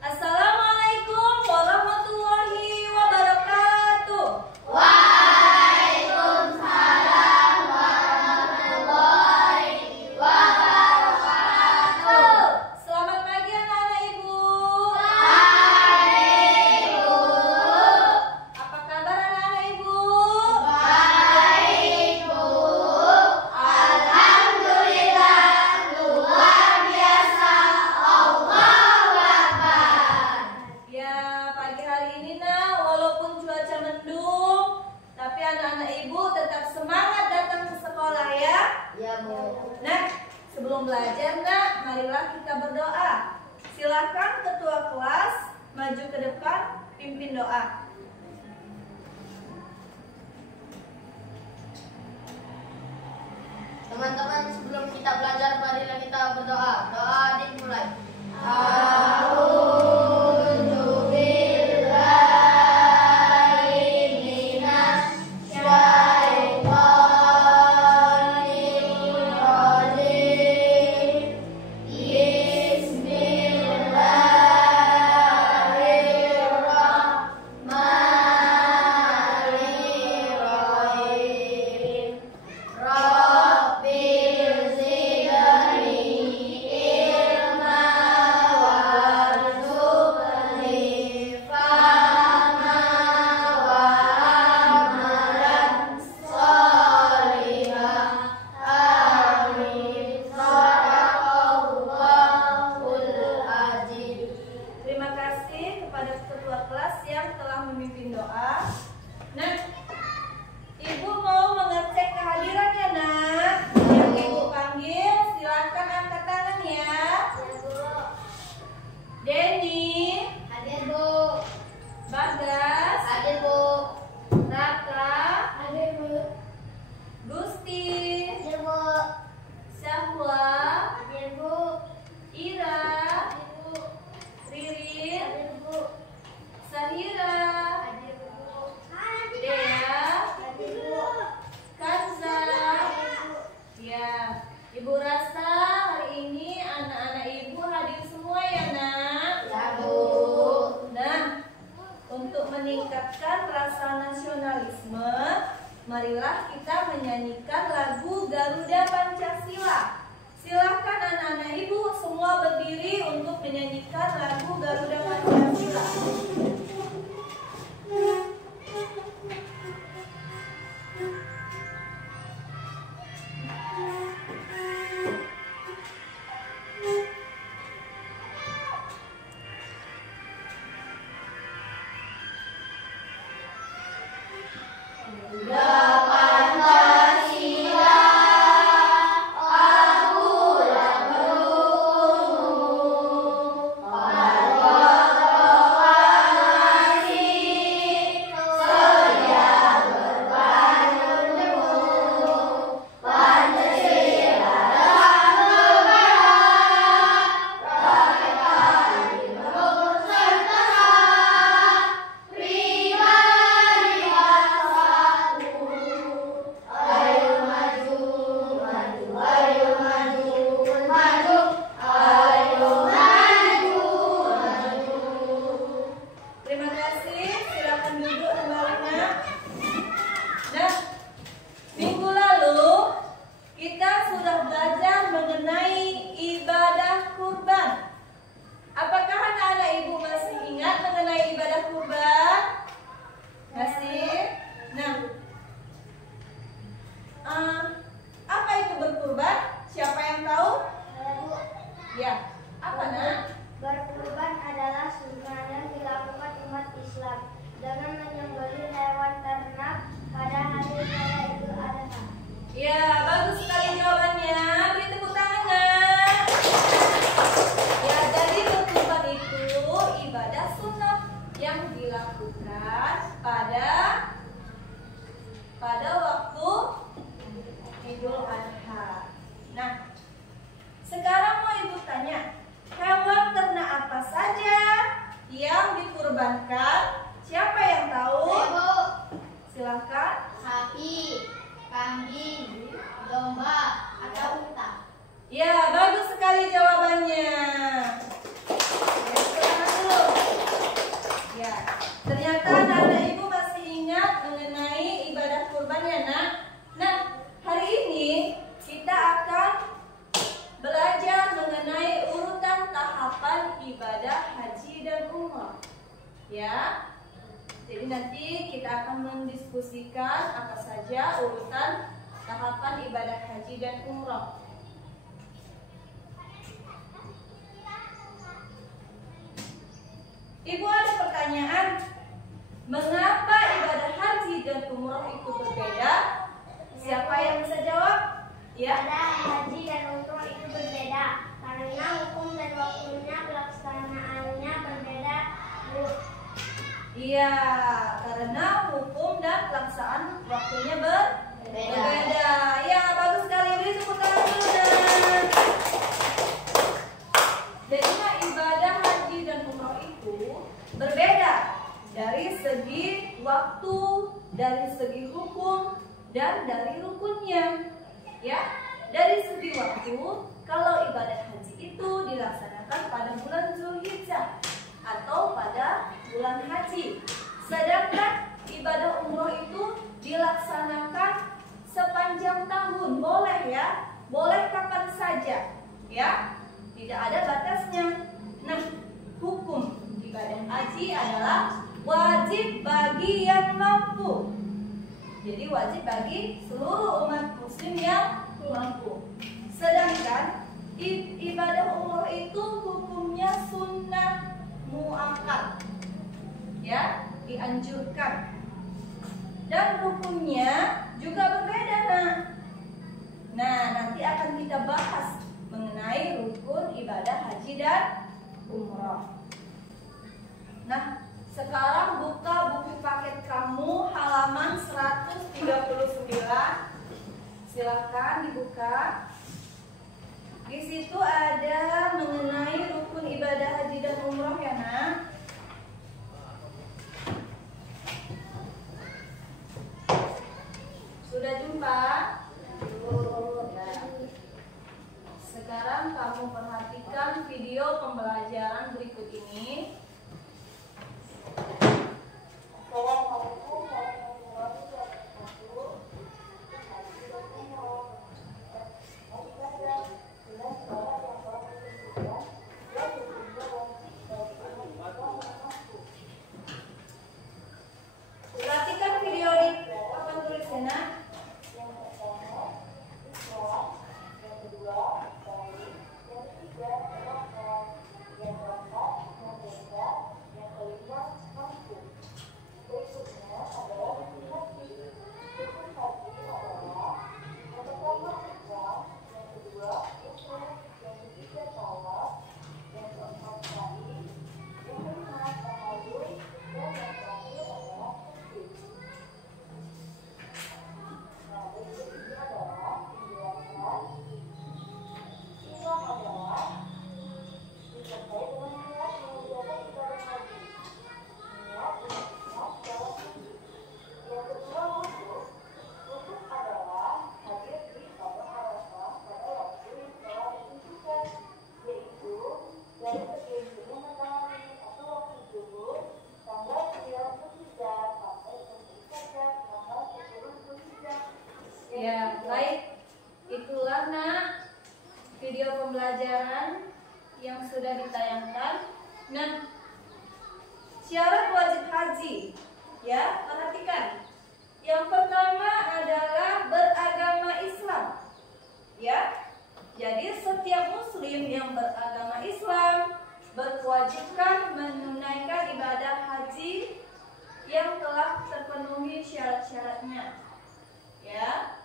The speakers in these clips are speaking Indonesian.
Assalamualaikum warahmatullahi wabarakatuh. Waalaikumsalam warahmatullahi wabarakatuh. Selamat pagi anak-anak ibu. Baik, Bu. Apa kabar anak-anak ibu? Baik, Bu. Alhamdulillah, luar biasa. Allahu Akbar. Ya, pagi hari ini nak, walaupun cuaca mendung, tapi anak-anak ibu tetap semangat datang ke sekolah ya. Ya, Bu. Nah, sebelum belajar nak, marilah kita berdoa. Silakan ketua kelas maju ke depan, pimpin doa. Teman-teman, sebelum kita belajar, marilah kita berdoa. Doa dimulai. Terima kasih kepada ketua kelas yang telah memimpin doa. Nah, ibu mau mengecek kehadirannya nak. Yang ibu panggil, silakan angkat tangan ya. Denny, Hadir, Bu. Bagas, Hadir, Bu. Raka, Hadir, Bu. Gusti, Hadir, Bu. Syahwa, Hadir, Bu. Ira, Hadir, Bu. Ririn, Hadir, Bu. Sahira, Hadir, Bu. Dea, Hadir, Bu. Kanza. Hadir, Bu. Ya, Ibu rasa hari ini anak-anak ibu hadir semua ya nak. Ya, Bu. Nah, untuk meningkatkan rasa nasionalisme, marilah kita menyanyikan lagu Garuda Pancasila. Silakan anak-anak ibu semua berdiri untuk menyanyikan lagu Garuda Pancasila. Pancasila, akulah penuh proklamasi, sedia berbangun teguh. Pancasila dalam negara, rakyat berserta pribadi bersatu. Ayo maju, maju, ayo maju, maju, ayo maju, maju. Terima kasih, silakan duduk kembali nak. Nah, minggu lalu kita sudah belajar mengenai ibadah kurban. Apakah anak-anak ibu masih ingat mengenai ibadah kurban? Masih? Nah, apa itu berkurban? Siapa yang tahu? Ya, apa nak? Berkurban adalah sunnah yang dilakukan umat Islam dengan menyembelih hewan ternak pada hari raya Idul Adha. Ya, bagus sekali jawabannya. Beri tepuk tangan nak. Ya, jadi berkurban itu ibadah sunnah yang dilakukan pada waktu Idul Adha. Nah, sekarang mau ibu tanya, hewan ternak apa saja yang dikurbankan? Siapa yang tahu? Bu, Silakan. sapi, kambing, domba, atau unta. Ya, bagus sekali jawabannya. Ya, silakan dulu. mendiskusikan apa saja urutan tahapan ibadah haji dan umroh. Ibu ada pertanyaan, mengapa ibadah haji dan umroh itu berbeda? Siapa yang bisa jawab? Ya. Ibadah haji dan umroh itu berbeda karena hukum dan waktunya pelaksanaannya berbeda, Bu. Iya, karena hukum dan pelaksanaan waktunya berbeda. Ya, bagus sekali. Beri tepuk tangan dulu. Jadi ibadah haji dan umroh itu berbeda dari segi waktu, dari segi hukum, dan dari rukunnya. Ya, dari segi waktu, kalau ibadah haji itu dilaksanakan pada bulan Zulhijjah atau pada bulan haji. Sedangkan ibadah umroh itu dilaksanakan sepanjang tahun, boleh ya, boleh kapan saja, ya, tidak ada batasnya. Nah, hukum ibadah haji adalah wajib bagi yang mampu. Jadi wajib bagi seluruh umat muslim yang mampu. Sedangkan ibadah umroh itu hukumnya sunnah muakkad, ya, dianjurkan. Dan rukunnya juga berbeda, Nak. Nah, nanti akan kita bahas mengenai rukun ibadah haji dan umroh. Nah, sekarang buka buku paket kamu halaman 139. Silakan dibuka. Di situ ada mengenai rukun ibadah haji dan umroh ya, Nak. Sudah jumpa? Ya. Sekarang kamu perhatikan video pembelajaran berikut ini. Perhatikan video di papan tulisnya. Ya, baik. Itulah, Nak, video pembelajaran yang sudah ditayangkan. Nah, syarat wajib haji, ya, perhatikan. Yang pertama adalah beragama Islam, ya. Jadi setiap muslim yang beragama Islam berkewajiban menunaikan ibadah haji yang telah terpenuhi syarat-syaratnya, ya.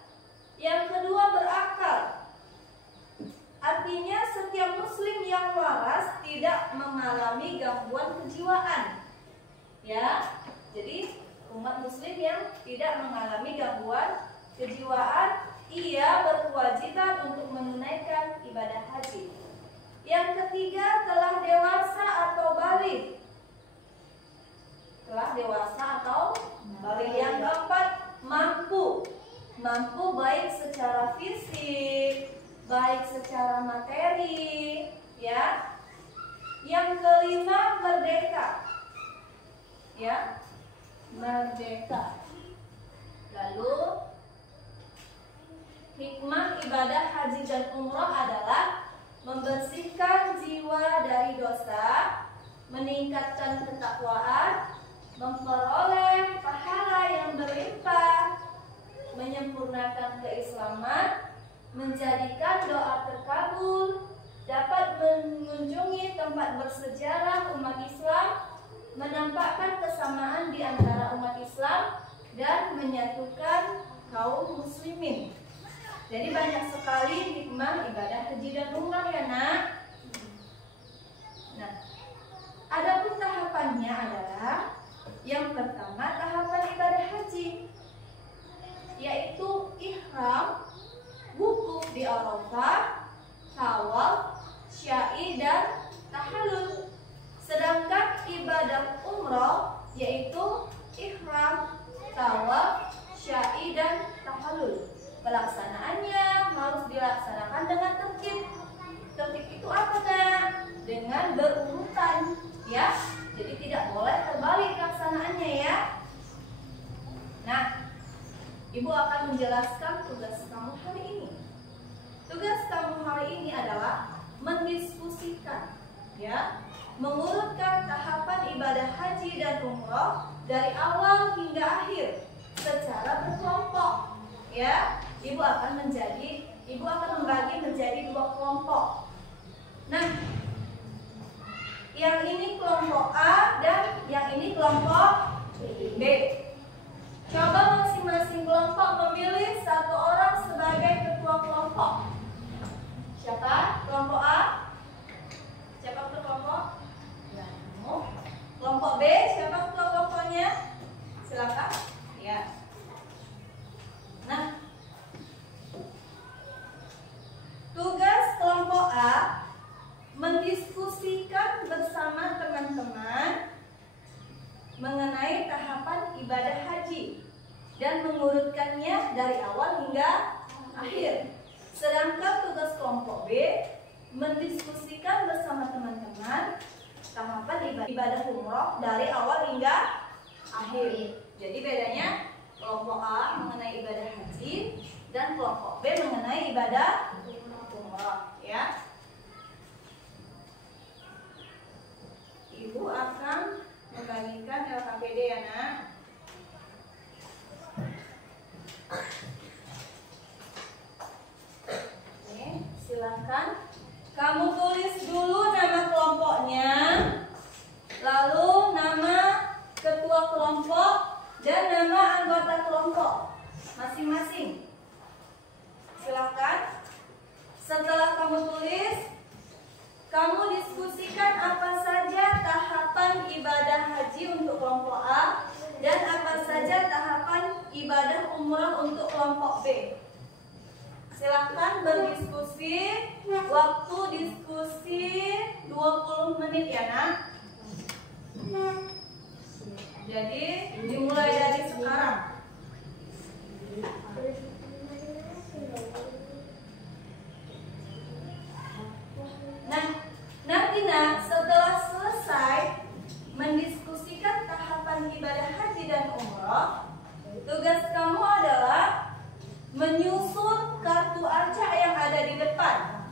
Yang kedua, berakal. Artinya setiap muslim yang waras tidak mengalami gangguan kejiwaan, ya. Jadi umat muslim yang tidak mengalami gangguan kejiwaan, ia berkewajiban untuk menunaikan ibadah haji. Yang ketiga, telah dewasa atau balik. Telah dewasa atau balik. Yang keempat, mampu. Mampu baik secara fisik, baik secara materi, ya. Yang kelima, merdeka, ya, merdeka. Lalu hikmah ibadah haji dan umroh adalah membersihkan jiwa dari dosa, meningkatkan ketakwaan, memperoleh pahala yang berlimpah, menyempurnakan keislaman, menjadikan doa terkabul, dapat mengunjungi tempat bersejarah umat Islam, menampakkan kesamaan di antara umat Islam, dan menyatukan kaum muslimin. Jadi banyak sekali hikmah ibadah haji dan umrah ya nak. Nah, adapun tahapannya adalah yang pertama tahapan ibadah haji, yaitu ihram, wukuf di Arafah, tawaf, sya'i, dan tahallul. Sedangkan ibadah umrah yaitu ihram, tawaf, sya'i, dan tahallul. Pelaksanaannya harus dilaksanakan dengan tertib. Tertib itu apa nak? Dengan berurutan, ya. Jadi tidak boleh terbalik pelaksanaannya ya. Nah, ibu akan menjelaskan tugas kamu hari ini. Tugas kamu hari ini adalah mendiskusikan, ya, mengurutkan tahapan ibadah haji dan umroh dari awal hingga akhir secara berkelompok, ya. Ibu akan membagi menjadi 2 kelompok. Nah, yang ini kelompok A dan yang ini kelompok B. Coba masing-masing kelompok memilih 1 orang sebagai ketua kelompok. Siapa? Kelompok A? Siapa ketua kelompok? Ya, kelompok B, siapa ketua kelompoknya? Silakan. Ya. Nah, tugas kelompok A mendiskusikan bersama teman-teman mengenai tahapan ibadah haji dan mengurutkannya dari awal hingga akhir. Sedangkan tugas kelompok B mendiskusikan bersama teman-teman tahapan ibadah umroh dari awal hingga akhir. Jadi bedanya kelompok A mengenai ibadah haji dan kelompok B mengenai ibadah umroh, ya. Ibu akan membagikan LKPD ya nak. Oke, silakan kamu tulis dulu nama kelompoknya, lalu nama ketua kelompok dan nama anggota kelompok masing-masing. Silakan. Setelah kamu tulis, kamu diskusikan apa saja tahapan ibadah haji untuk kelompok A dan apa saja tahapan ibadah umrah untuk kelompok B. Silakan berdiskusi. Waktu diskusi 20 menit ya nak. Jadi dimulai dari sekarang. Nah, nanti nak setelah selesai mendiskusikan tahapan ibadah haji dan umroh, tugas kamu adalah menyusun kartu acak yang ada di depan.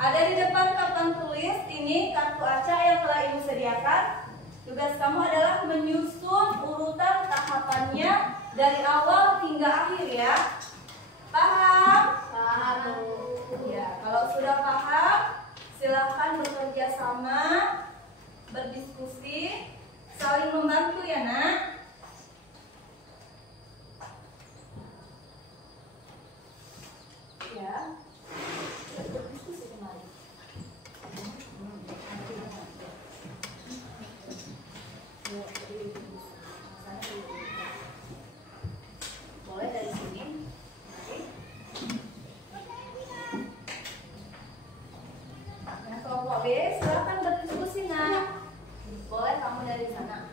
Ada di depan papan tulis ini kartu acak yang telah ibu sediakan. Tugas kamu adalah menyusun urutan tahapannya dari awal hingga akhir ya. Paham? Paham. Ya, kalau sudah paham, silakan bekerja sama, berdiskusi, saling membantu ya nak. Ya, berdiskusi kemarin. Boleh dari sini. Nah, kelompok B silakan berdiskusi nak. Boleh kamu dari sana.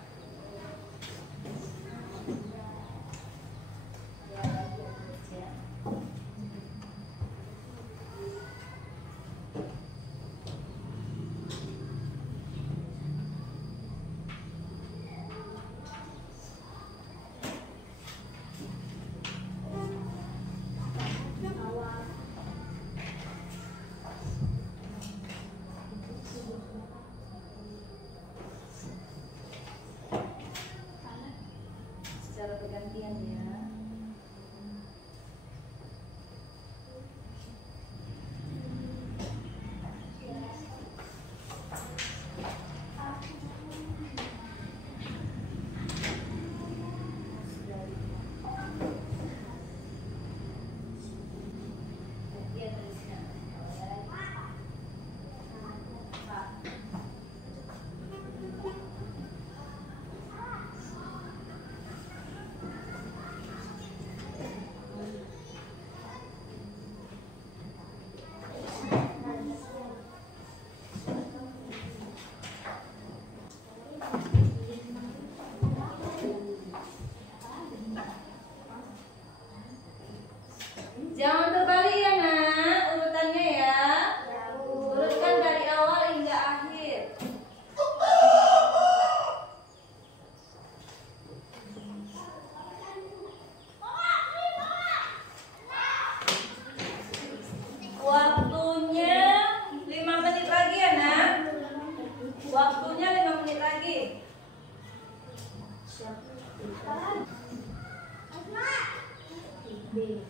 B.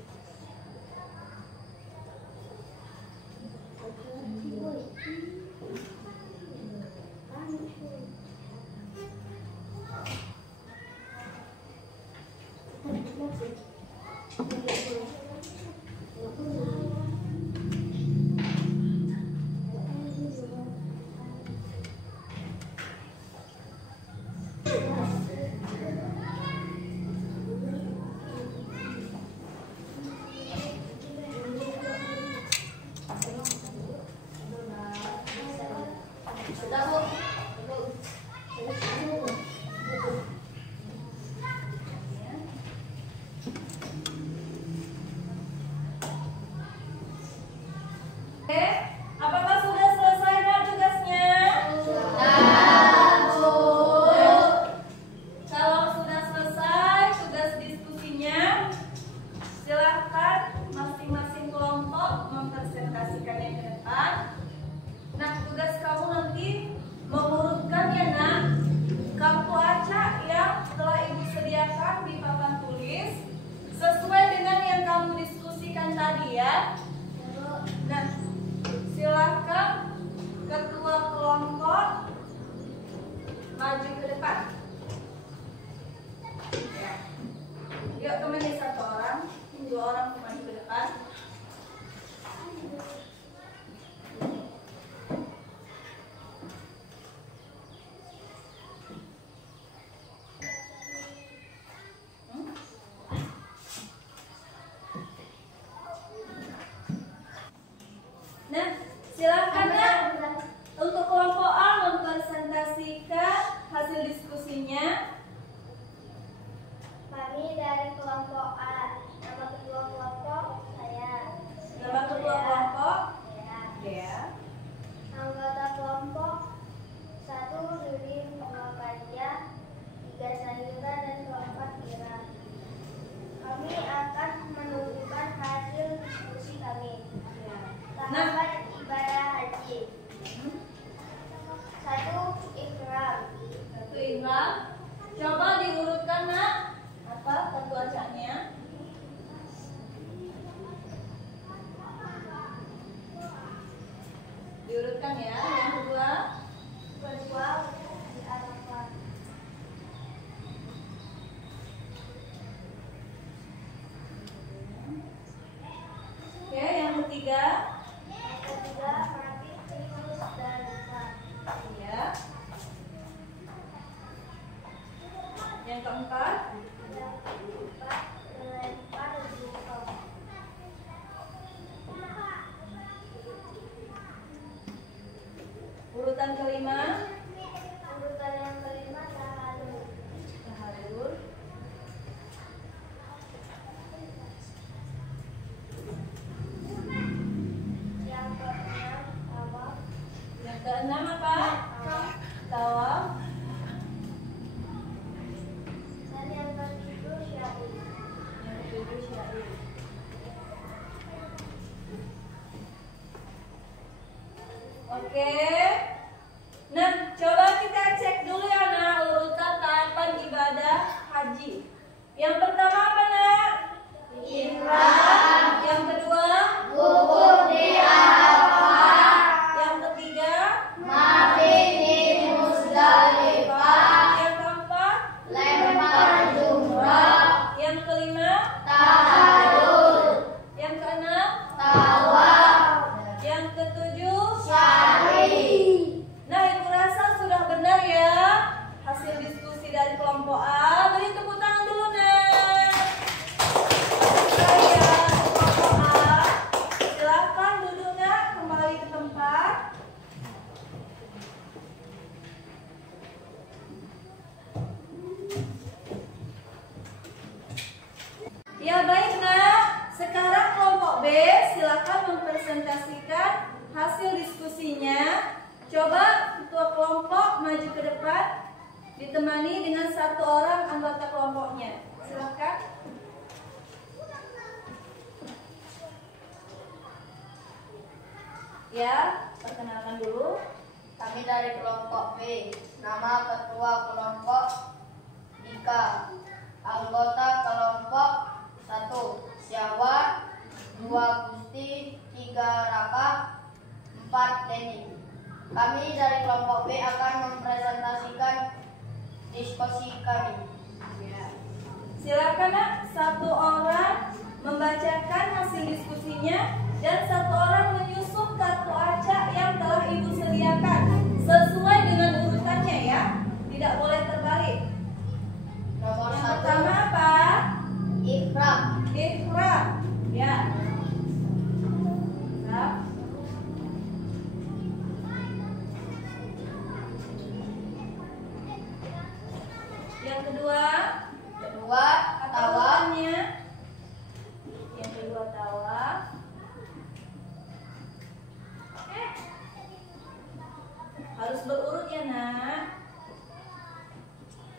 Oke, apakah sudah selesai Nak tugasnya? Kalau sudah selesai tugas diskusinya, silakan masing-masing kelompok mempresentasikan yang ke depan. Nah, tugas kamu nanti mengurutkan ya Nak, kartu acak yang telah Ibu sediakan di papan tulis sesuai dengan yang kamu diskusikan tadi ya. Nah, silakan ketua kelompok maju ke depan. Ya. Yuk temani satu orang, 2 orang maju ke depan. Nah, silakan Nak untuk kelompok A mempresentasikan hasil diskusinya. Kami dari kelompok A. Nama ketua kelompok saya. Nama ketua kelompok Ya. ya. Anggota kelompok 1 Ririn, 2 Kaja, 3 Sahira, dan 4 Ira. Kami akan menunjukkan hasil diskusi kami. Tahapan ibadah haji. 1. Ikram. 1 Ikram. Coba diurutkan Nak. Apa kartu acaknya? Diurutkan ya. Yang kedua. Di Arafah. Oke, yang ketiga. Yang ketiga, Mati, Tikus, dan Luka. Ya. Yang keempat. Yang keempat, melempar jungkol. Urutan kelima. Urutan yang kelima, Tahalul. Tahalul. Yang keenam, Tawaf. Yang keenam apa? Tawaf. Dan yang ketujuh, Syair. Yang ketujuh syair. Oke. Nah, coba kita cek dulu ya Nak urutan tahapan ibadah haji. Yang pertama apa Nak? Ihram. Yang kedua? Wukuf di Arafah. Yang ketiga? Mabit di Musdalifah. Yang keempat? Lempar jumrah. Yang kelima? Tahalul. Yang keenam? Tawaf. Yang ketujuh? Syari. Nah, Ibu rasa sudah benar ya hasil diskusi dari kelompok A. Beri tepuk tangan dulu, Nak. Saya kelompok A. Silakan duduk, Nak, kembali ke tempat. Ya baik Nak. Sekarang kelompok B silakan mempresentasikan hasil diskusinya. Coba ketua kelompok maju ke depan, ditemani dengan 1 orang anggota kelompoknya. Silakan. Ya, perkenalkan dulu. Kami dari kelompok B. Nama ketua kelompok Dika. Anggota kelompok 1 kami. Ya. Silakan nak, satu orang membacakan hasil diskusinya dan satu orang menyusun kartu acak yang telah ibu sediakan sesuai dengan urutannya ya, tidak boleh terbalik. Nomor Yang 1, pertama apa? Iqra. Iqra. Ya. Nah. Yang kedua, Tawa. urutannya. Yang kedua tawa. Harus berurut ya nak.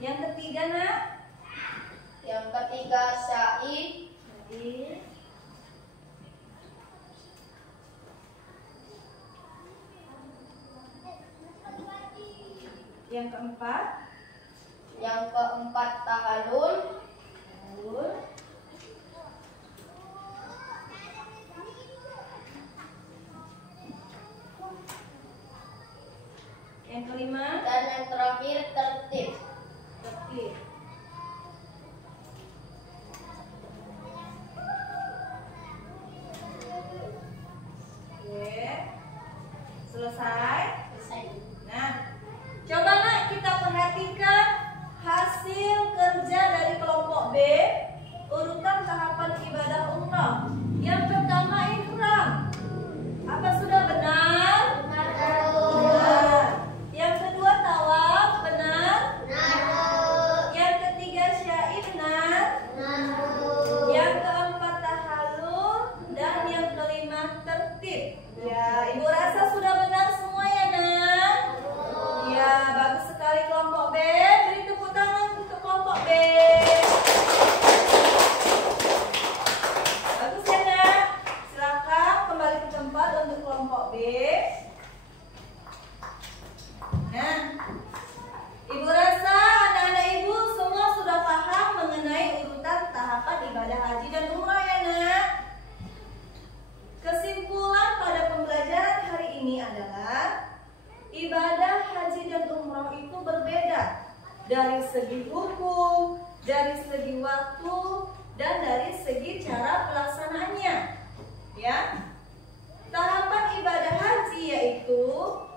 Yang ketiga nak. Yang ketiga Syahid. Jadi, yang keempat. Yang keempat Tahalul. Betul. Yang kelima. Dan yang terakhir Tertib. Tertib. Oke. Selesai. Nah, coba nak kita perhatikan hasil kerja dari kelompok B, urutan tahapan ibadah umrah. Yang pertama ihram. Apa sudah benar? Benar. Yang kedua tawaf, benar? Yang ketiga syair, benar? Yang keempat tahallul dan yang kelima tertib. Ya, ibu rasa sudah benar semua ya nak? Ya, bagus sekali kelompok B. Beri tepuk tangan untuk kelompok B. Bagus ya nak? Silakan kembali ke tempat untuk kelompok B. Nah, ibu rasa anak-anak ibu semua sudah paham mengenai urutan tahapan ibadah haji dan umrah ya nak? Kesimpulan pada pembelajaran hari ini adalah ibadah haji dan umrah itu berbeda dari segi hukum, dari segi waktu, dan dari segi cara pelaksanaannya. Ya, tahapan ibadah haji yaitu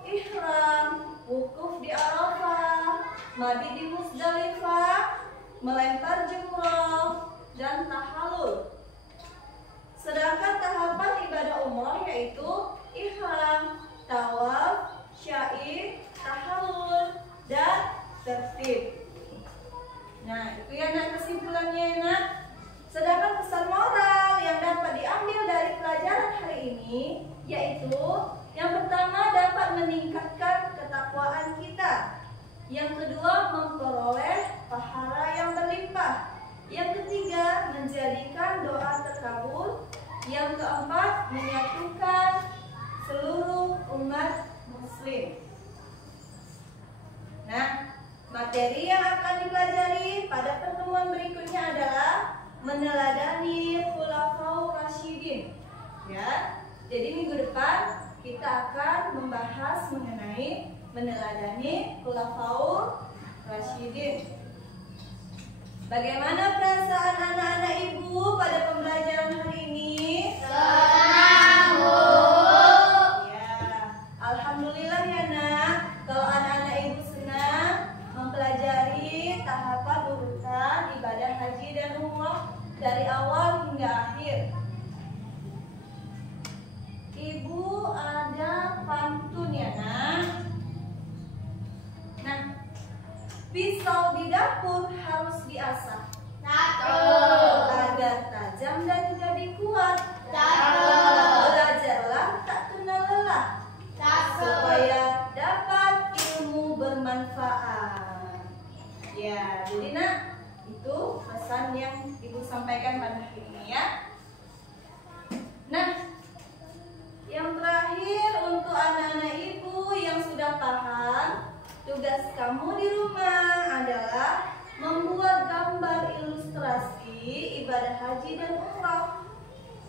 ihram, wukuf di Arafah, mabit di Musdalifah, melempar jumroh, dan tahallul. Sedangkan tahapan ibadah umrah yaitu ihram, tawaf, syair, tahallul, dan tertib. Nah, itu ya nak kesimpulannya ya nak. Sedangkan pesan moral yang dapat diambil dari pelajaran hari ini yaitu yang pertama dapat meningkatkan ketakwaan kita. Yang kedua memperoleh pahala yang berlimpah. Yang ketiga menjadikan doa terkabul. Yang keempat menyatukan seluruh umat muslim. Nah, materi yang akan dipelajari pada pertemuan berikutnya adalah meneladani khulafaur rasyidin. Ya, jadi minggu depan kita akan membahas mengenai meneladani khulafaur rasyidin. Bagaimana perasaan anak-anak ibu pada pembelajaran hari ini? Senang, Bu. Ya, alhamdulillah ya nak. Kalau anak-anak ibu senang mempelajari tahapan urutan ibadah haji dan umrah dari awal hingga akhir. Ibu ada pantun ya nak. Nah, pisau di dapur harus diasah agar tajam dan jadi kuat. Belajarlah tak kenal lelah supaya dapat ilmu bermanfaat. Ya, jadi nak, itu pesan yang ibu sampaikan pada hari ini ya. Nah, yang terakhir untuk anak-anak ibu yang sudah paham, tugas kamu di rumah adalah membuat gambar ilustrasi ibadah haji dan umrah.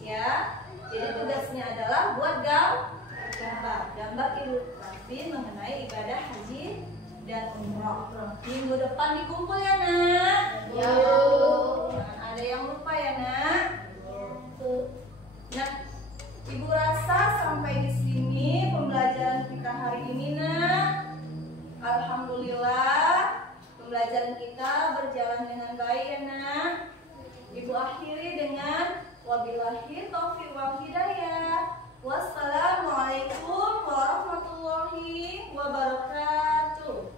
Ya, jadi tugasnya adalah buat gambar ilustrasi mengenai ibadah haji dan umroh. Minggu depan dikumpul ya nak? Ya. Jangan ada yang lupa ya nak? Nah, ibu rasa sampai di sini pembelajaran kita hari ini nak. Alhamdulillah pembelajaran kita berjalan dengan baik ya nak. Ibu akhiri dengan wabillahi taufiq wal hidayah. Wassalamualaikum warahmatullahi wabarakatuh.